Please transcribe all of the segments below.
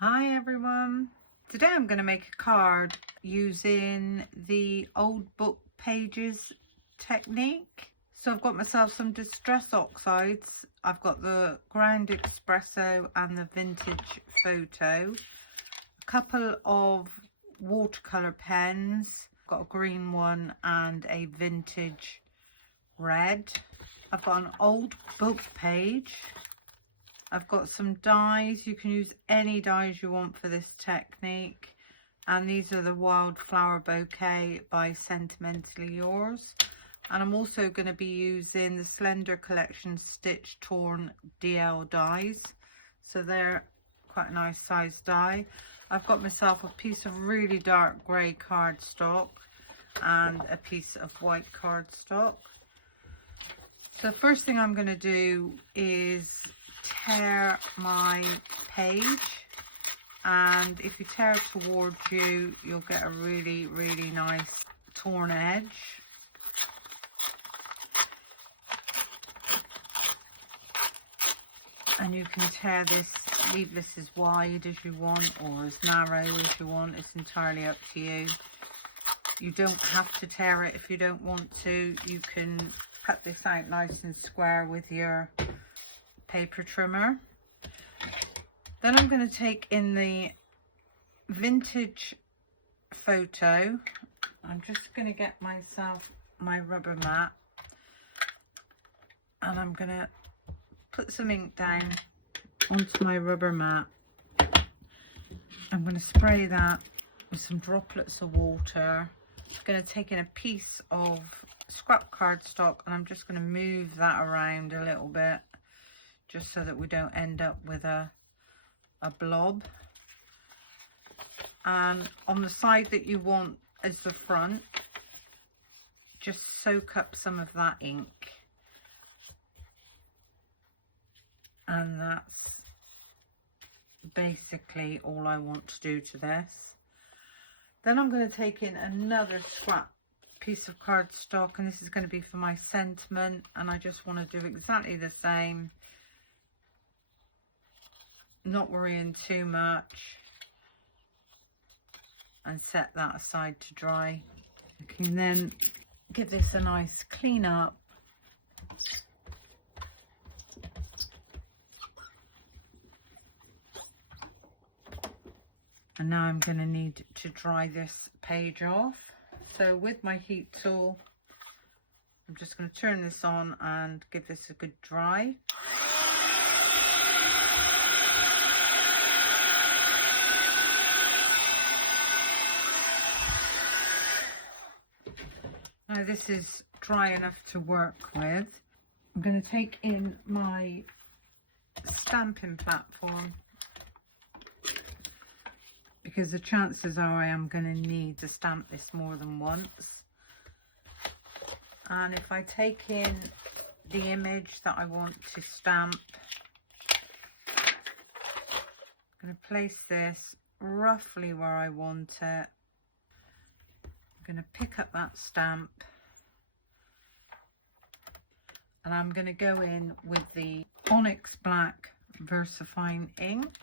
Hi everyone. Today I'm going to make a card using the old book pages technique. So I've got myself some distress oxides. I've got the ground espresso and the vintage photo. A couple of watercolor pens. I've got a green one and a vintage red. I've got an old book page. I've got some dies. You can use any dies you want for this technique. And these are the Wildflower Bouquet by Sentimentally Yours. And I'm also going to be using the Slender Collection Stitch Torn DL dies. So they're quite a nice size die. I've got myself a piece of really dark grey cardstock and a piece of white cardstock. So the first thing I'm going to do is tear my page, and if you tear towards you, you'll get a really nice torn edge. And you can tear this, leave this as wide as you want or as narrow as you want. It's entirely up to you. You don't have to tear it if you don't want to. You can cut this out nice and square with your paper trimmer. Then I'm going to take in the vintage photo. I'm just going to get myself my rubber mat, and I'm going to put some ink down onto my rubber mat. I'm going to spray that with some droplets of water. I'm going to take in a piece of scrap cardstock, and I'm just going to move that around a little bit, just so that we don't end up with a blob. And on the side that you want as the front, just soak up some of that ink. And that's basically all I want to do to this. Then I'm going to take in another scrap piece of cardstock, and this is going to be for my sentiment, and I just want to do exactly the same. Not worrying too much, and set that aside to dry. Okay, and then give this a nice clean up. And now I'm going to need to dry this page off. So with my heat tool, I'm just going to turn this on and give this a good dry. Now this is dry enough to work with. I'm going to take in my stamping platform, because the chances are I am going to need to stamp this more than once. And if I take in the image that I want to stamp, I'm going to place this roughly where I want it. I'm going to pick up that stamp, and I'm going to go in with the Onyx Black VersaFine ink.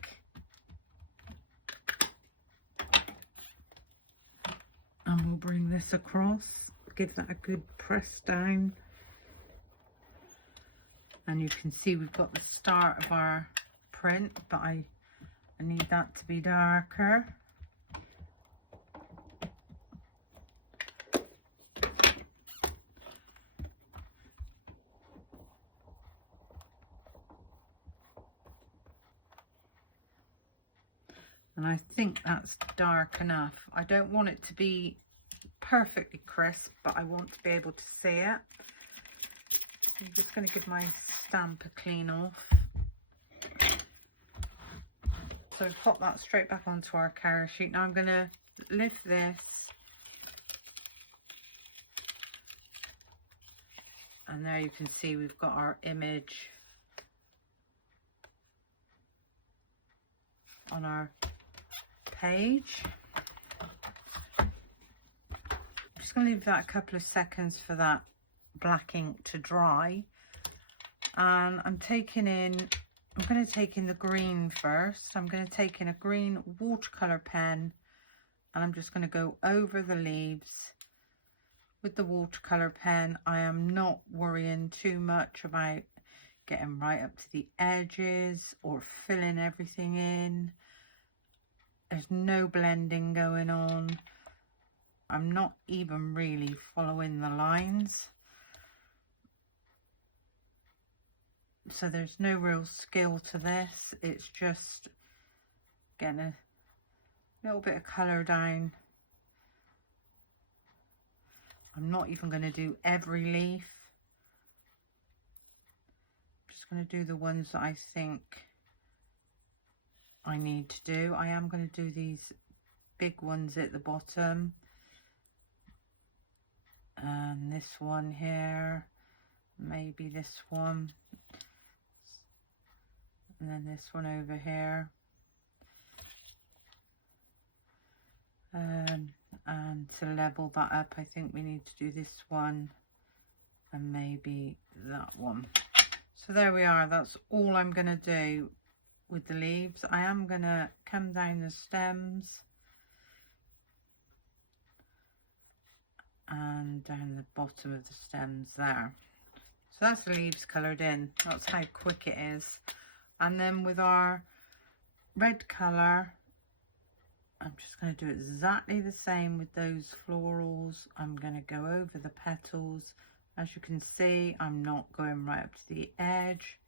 And we'll bring this across, give that a good press down. And you can see we've got the start of our print, but I need that to be darker. And I think that's dark enough. I don't want it to be perfectly crisp, but I want to be able to see it. I'm just going to give my stamp a clean off. So pop that straight back onto our carrier sheet. Now I'm going to lift this and there you can see we've got our image on our page. I'm just going to leave that a couple of seconds for that black ink to dry, and I'm taking in I'm going to take in the green first. I'm going to take in a green watercolor pen, and I'm just going to go over the leaves with the watercolor pen. I am not worrying too much about getting right up to the edges or filling everything in. There's no blending going on. I'm not even really following the lines. So there's no real skill to this. It's just getting a little bit of colour down. I'm not even going to do every leaf. I'm just going to do the ones that I think I need to do. I am going to do these big ones at the bottom. And this one here. Maybe this one. And then this one over here. And to level that up, I think we need to do this one and maybe that one. So there we are. That's all I'm going to do with the leaves. I am going to come down the stems and down the bottom of the stems there. So that's the leaves coloured in. That's how quick it is. And then with our red colour, I'm just going to do exactly the same with those florals. I'm going to go over the petals. As you can see, I'm not going right up to the edge.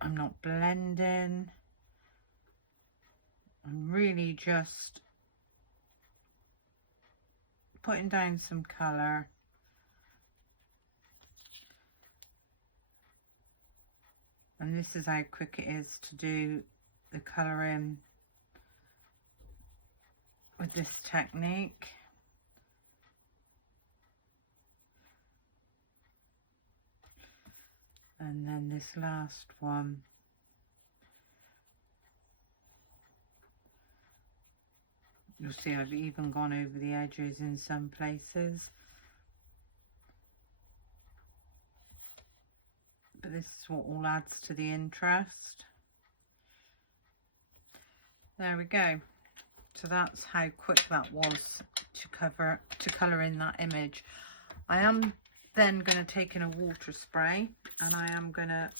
I'm not blending. I'm really just putting down some colour. And this is how quick it is to do the colouring with this technique. And then this last one. You'll see I've even gone over the edges in some places. But this is what all adds to the interest. There we go. So that's how quick that was to colour in that image. I am then going to take in a water spray and I am going to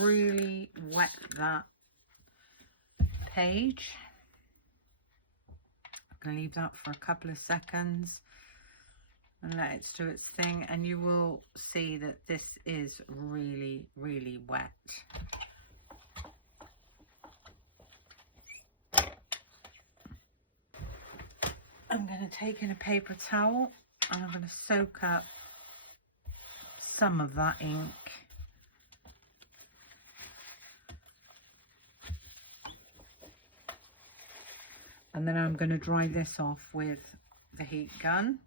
really wet that page. I'm going to leave that for a couple of seconds and let it do its thing, and you will see that this is really, really wet. I'm going to take in a paper towel and I'm going to soak up some of that ink. And then I'm going to dry this off with the heat gun.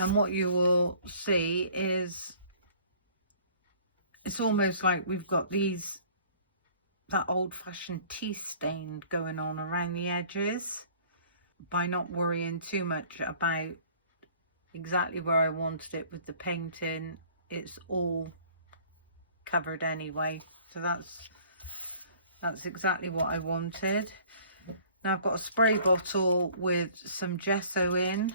And what you will see is it's almost like we've got that old-fashioned tea stain going on around the edges. By not worrying too much about exactly where I wanted it with the painting, it's all covered anyway. So that's exactly what I wanted. Now I've got a spray bottle with some gesso in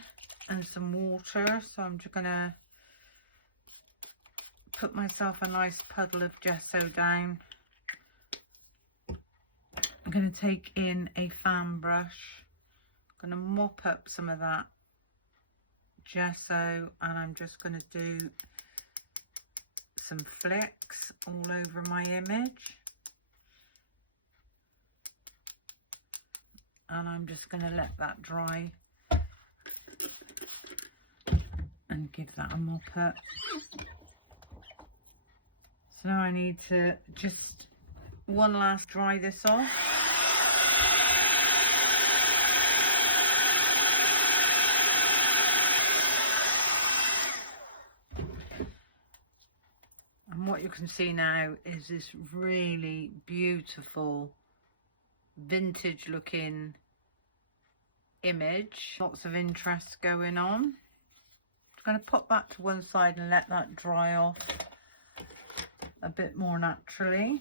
and some water, so I'm just gonna put myself a nice puddle of gesso down. I'm gonna take in a fan brush, I'm gonna mop up some of that gesso, and I'm just gonna do some flicks all over my image. And I'm just going to let that dry and give that a mop up. So now I need to just one last dry this off. can see now is this really beautiful vintage looking image. Lots of interest going on. I'm going to pop that to one side and let that dry off a bit more naturally.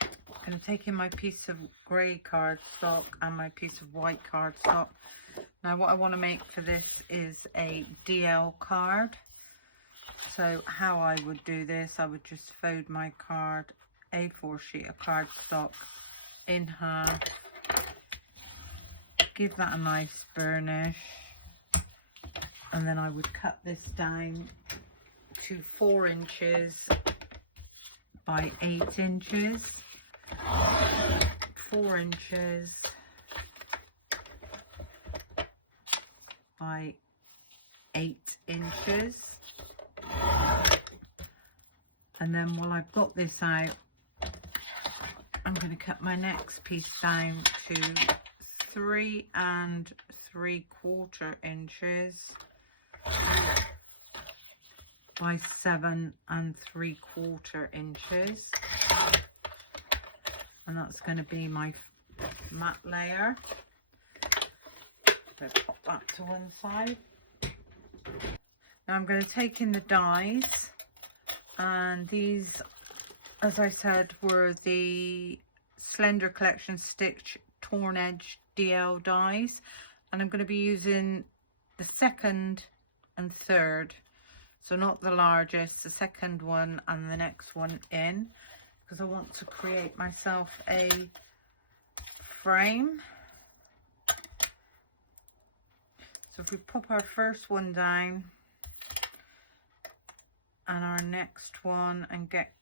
I'm going to take in my piece of grey cardstock and my piece of white cardstock. Now what I want to make for this is a DL card. So how I would do this, I would just fold my card, A4 sheet of cardstock, in half, give that a nice burnish, and then I would cut this down to 4 inches by 8 inches, 4 inches by 8 inches. And then while I've got this out, I'm going to cut my next piece down to 3 3/4 inches by 7 3/4 inches. And that's going to be my matte layer. So pop that to one side. Now I'm going to take in the dies. And these, as I said, were the Slender Collection Stitch Torn Edge DL dies, and I'm going to be using the second and third, so not the largest, the second one and the next one in, because I want to create myself a frame. So if we pop our first one down and our next one and get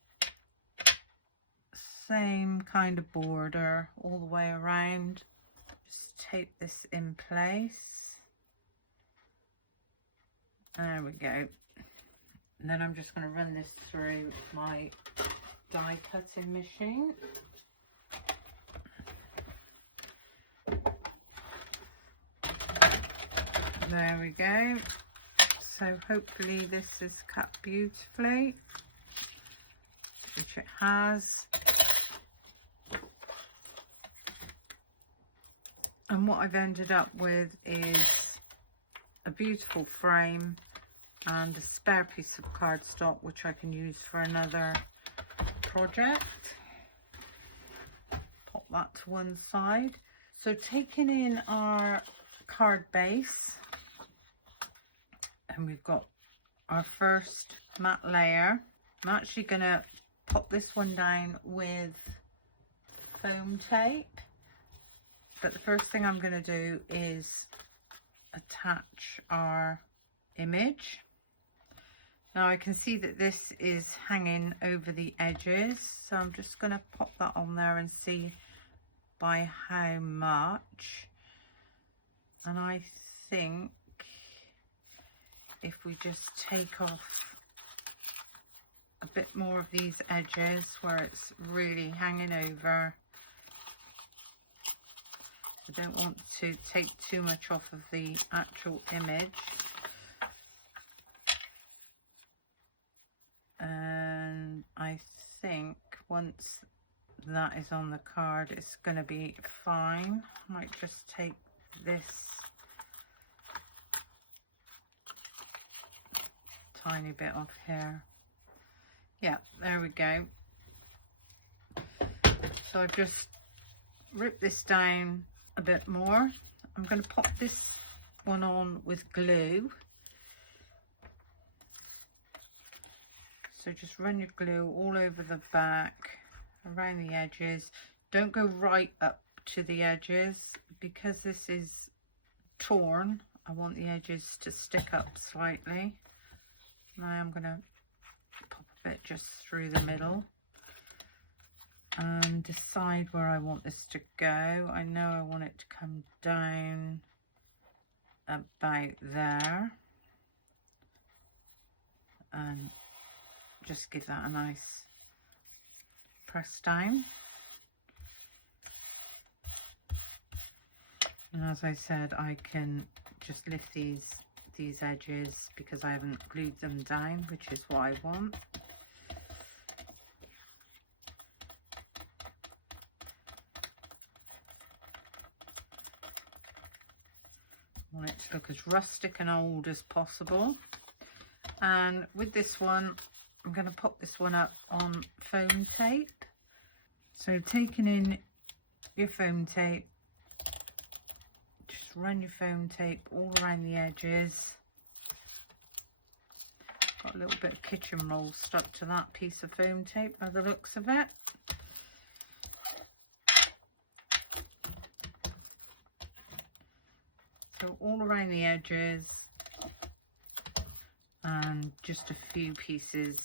same kind of border all the way around, just tape this in place. There we go. And then I'm just going to run this through my die cutting machine. There we go. So hopefully this is cut beautifully, which it has. And what I've ended up with is a beautiful frame and a spare piece of cardstock, which I can use for another project. Pop that to one side. So taking in our card base, and we've got our first matte layer. I'm actually going to pop this one down with foam tape, but the first thing I'm going to do is attach our image. Now I can see that this is hanging over the edges, so I'm just going to pop that on there and see by how much. And I think if we just take off a bit more of these edges where it's really hanging over, I don't want to take too much off of the actual image. And I think once that is on the card, it's going to be fine. I might just take this tiny bit off here. Yeah, there we go. So I've just ripped this down a bit more. I'm going to pop this one on with glue. So just run your glue all over the back, around the edges. Don't go right up to the edges, because this is torn. I want the edges to stick up slightly. Now I'm going to pop a bit just through the middle and decide where I want this to go. I know I want it to come down about there, and just give that a nice press down. And as I said, I can just lift these edges because I haven't glued them down, which is what I want. I want it to look as rustic and old as possible. And with this one, I'm going to pop this one up on foam tape. So taking in your foam tape, just run your foam tape all around the edges. Got a little bit of kitchen roll stuck to that piece of foam tape by the looks of it. So all around the edges, and just a few pieces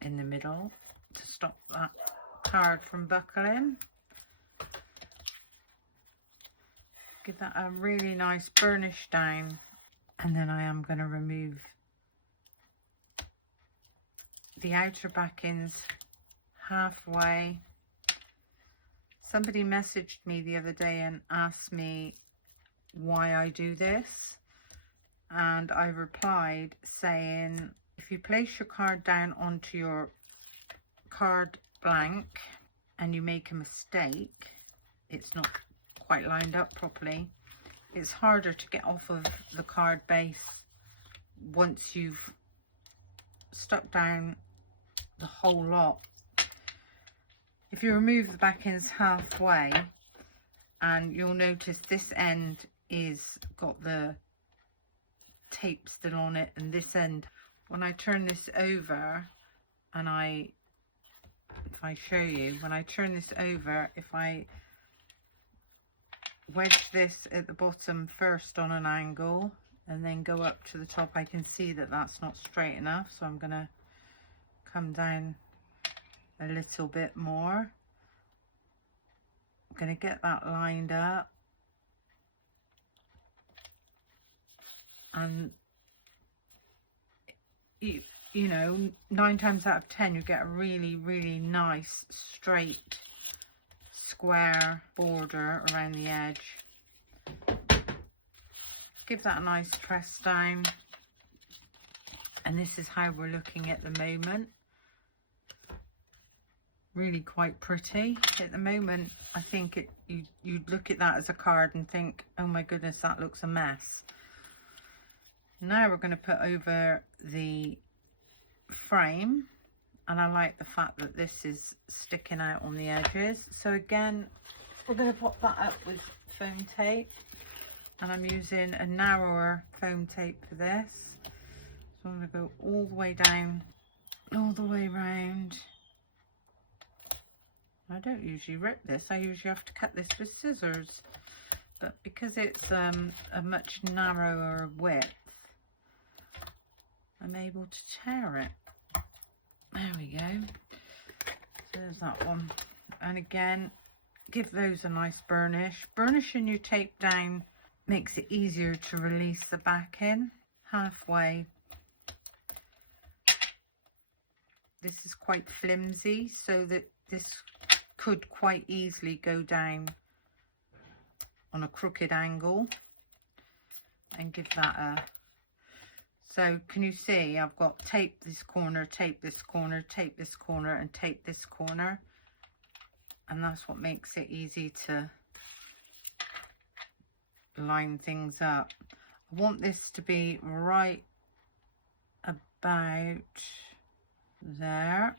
in the middle to stop that card from buckling. Give that a really nice burnish down, and then I am going to remove the outer backings halfway. Somebody messaged me the other day and asked me why I do this, and I replied saying, if you place your card down onto your card blank and you make a mistake, it's not quite lined up properly, it's harder to get off of the card base once you've stuck down the whole lot. If you remove the backings halfway, and you'll notice this end is got the tape still on it, and this end, when I turn this over, and if I show you, when I turn this over, if I wedge this at the bottom first on an angle and then go up to the top, I can see that that's not straight enough, so I'm going to come down a little bit more. I'm going to get that lined up, and you know, 9 times out of 10 you get a really nice straight square border around the edge. Give that a nice press down, and this is how we're looking at the moment. Really quite pretty at the moment. I think you'd look at that as a card and think, oh my goodness, that looks a mess. Now we're going to put over the frame, and I like the fact that this is sticking out on the edges. So again, we're going to pop that up with foam tape, and I'm using a narrower foam tape for this. So I'm going to go all the way down, all the way round. I don't usually rip this, I usually have to cut this with scissors, but because it's a much narrower width, I'm able to tear it. There we go. So there's that one. And again, give those a nice burnish. Burnishing your tape down makes it easier to release the backing halfway. This is quite flimsy, so that this could quite easily go down on a crooked angle, and give that a... So can you see I've got tape this corner, tape this corner, tape this corner, and tape this corner, and that's what makes it easy to line things up. I want this to be right about there,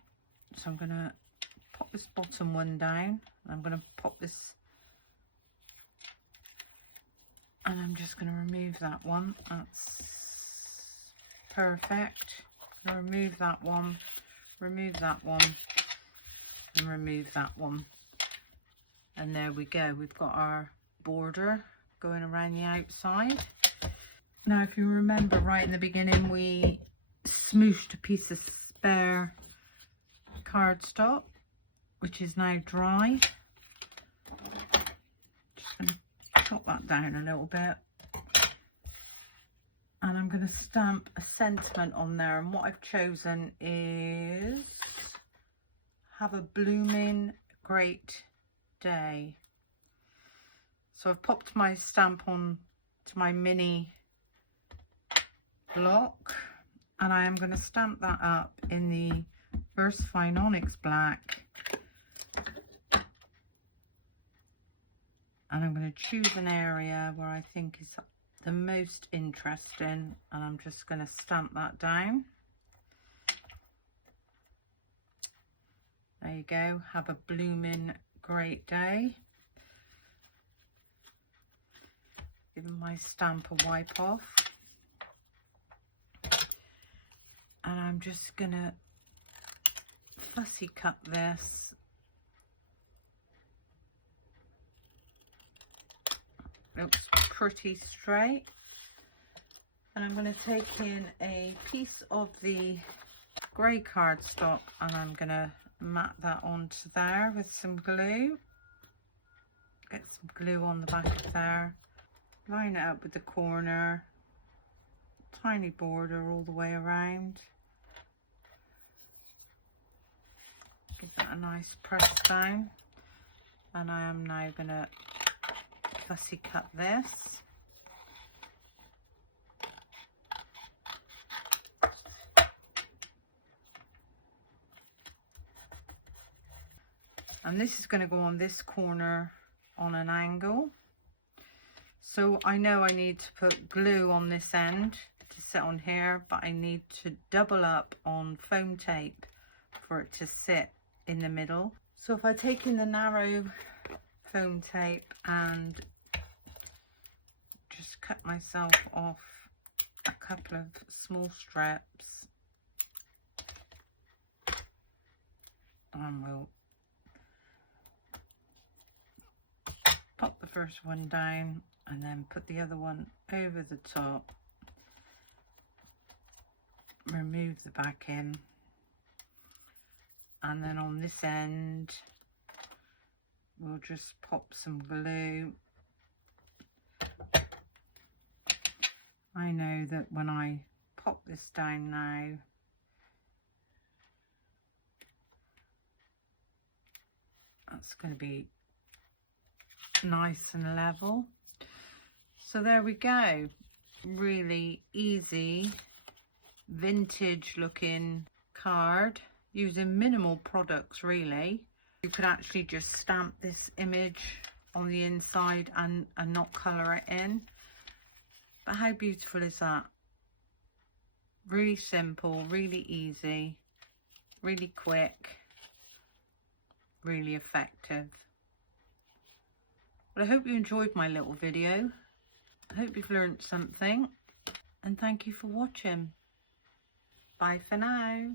so I'm going to pop this bottom one down. I'm going to pop this, and I'm just going to remove that one. That's perfect. I'm going to remove that one, remove that one, and remove that one. And there we go. We've got our border going around the outside. Now, if you remember right in the beginning, we smooshed a piece of spare cardstock, which is now dry. Just going to chop that down a little bit, and I'm going to stamp a sentiment on there, and what I've chosen is have a blooming great day. So I've popped my stamp on to my mini block, and I am going to stamp that up in the VersaFine Onyx Black, And I'm going to choose an area where I think is the most interesting, and I'm just going to stamp that down. There you go. Have a blooming great day. Give my stamp a wipe off. And I'm just going to fussy cut this. Looks pretty straight. And I'm going to take in a piece of the grey cardstock and I'm going to mat that onto there with some glue. Get some glue on the back of there. Line it up with the corner. Tiny border all the way around. Give that a nice press down. And I am now going to fussy cut this. And this is going to go on this corner on an angle. So I know I need to put glue on this end to sit on here, but I need to double up on foam tape for it to sit in the middle. So if I take in the narrow foam tape and just cut myself off a couple of small strips, and we'll pop the first one down and then put the other one over the top, remove the backing, and then on this end we'll just pop some glue. I know that when I pop this down now, that's going to be nice and level. So there we go. Really easy, vintage looking card using minimal products really. You could actually just stamp this image on the inside and not colour it in. But how beautiful is that? Really simple, really easy, really quick, really effective. Well, I hope you enjoyed my little video. I hope you've learned something, and thank you for watching. Bye for now.